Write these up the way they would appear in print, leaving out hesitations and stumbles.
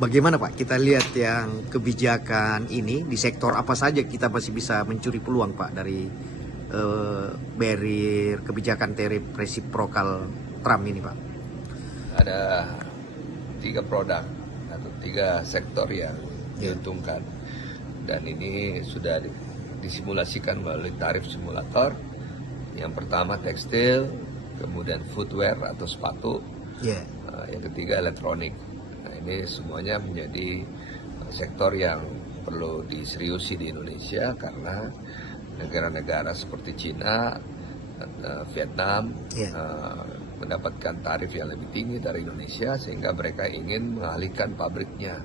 Bagaimana Pak kita lihat yang kebijakan ini di sektor apa saja kita masih bisa mencuri peluang Pak dari barrier kebijakan tarif resiprokal Trump ini Pak? Ada 3 produk atau 3 sektor yang diuntungkan, dan ini sudah disimulasikan melalui tarif simulator. Yang pertama tekstil, kemudian footwear atau sepatu, yang ketiga elektronik. Nah, ini semuanya menjadi sektor yang perlu diseriusi di Indonesia karena negara-negara seperti Cina, Vietnam mendapatkan tarif yang lebih tinggi dari Indonesia, sehingga mereka ingin mengalihkan pabriknya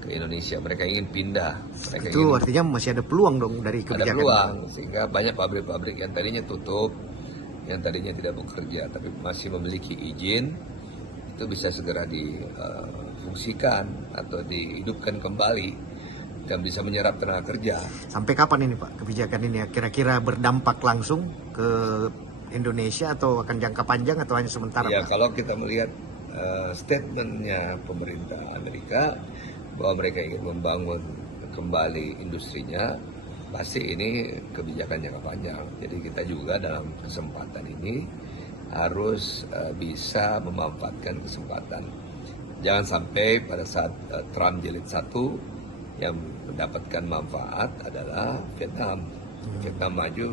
ke Indonesia. Mereka ingin pindah. Itu artinya masih ada peluang dong dari kebijakan. Ada peluang, sehingga banyak pabrik-pabrik yang tadinya tutup, yang tadinya tidak bekerja tapi masih memiliki izin, itu bisa segera difungsikan atau dihidupkan kembali dan bisa menyerap tenaga kerja. Sampai kapan ini Pak kebijakan ini kira-kira berdampak langsung ke Indonesia atau akan jangka panjang atau hanya sementara Ya, Pak? kalau kita melihat statementnya pemerintah Amerika bahwa mereka ingin membangun kembali industrinya, pasti ini kebijakan jangka panjang. Jadi kita juga dalam kesempatan ini harus bisa memanfaatkan kesempatan. Jangan sampai pada saat Trump jilid 1 yang mendapatkan manfaat adalah Vietnam. Vietnam maju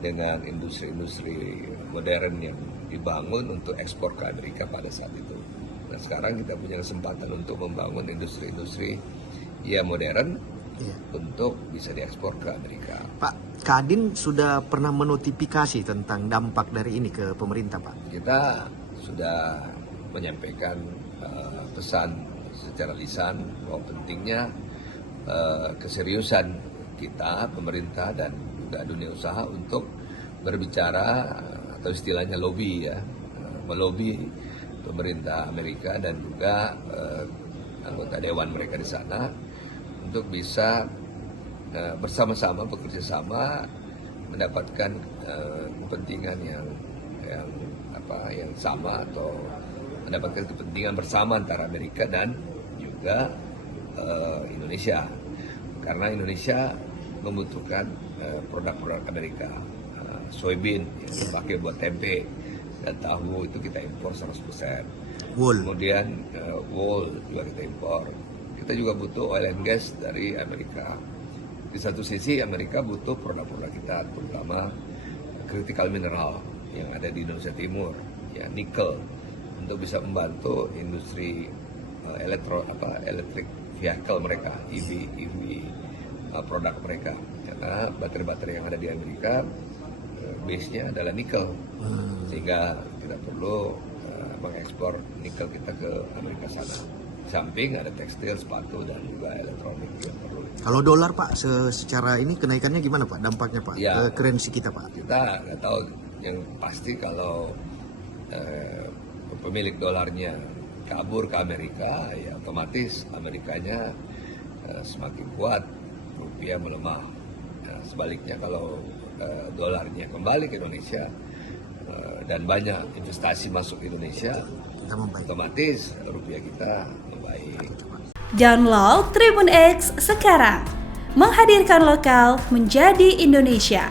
dengan industri-industri modern yang dibangun untuk ekspor ke Amerika pada saat itu. Nah, sekarang kita punya kesempatan untuk membangun industri-industri yang modern untuk bisa diekspor ke Amerika. Pak, Kadin sudah pernah menotifikasi tentang dampak dari ini ke pemerintah Pak? Kita sudah menyampaikan pesan secara lisan bahwa pentingnya keseriusan kita, pemerintah dan juga dunia usaha untuk berbicara atau istilahnya lobby melobi pemerintah Amerika dan juga anggota dewan mereka di sana untuk bisa bersama-sama bekerja sama mendapatkan kepentingan yang sama atau mendapatkan kepentingan bersama antara Amerika dan juga Indonesia, karena Indonesia membutuhkan produk-produk Amerika. Soybean yang dipakai buat tempe dan tahu itu kita impor 100%. Wool. Kemudian wool juga kita impor. Kita juga butuh oil and gas dari Amerika. Di satu sisi Amerika butuh produk-produk kita, terutama critical mineral yang ada di Indonesia Timur, ya nikel, untuk bisa membantu industri electric vehicle mereka, EV produk mereka. Karena baterai-baterai yang ada di Amerika base-nya adalah nikel, sehingga kita perlu mengekspor nikel kita ke Amerika sana. Samping ada tekstil, sepatu dan juga elektronik yang perlu. Kalau dolar Pak, secara ini kenaikannya gimana Pak? Dampaknya Pak ke currency kita Pak? Kita nggak tahu, yang pasti kalau pemilik dolarnya kabur ke Amerika, ya otomatis Amerikanya semakin kuat, rupiah melemah. Nah, sebaliknya kalau dolarnya kembali ke Indonesia dan banyak investasi masuk ke Indonesia, otomatis rupiah kita membaik. Download Tribun X sekarang, menghadirkan lokal menjadi Indonesia.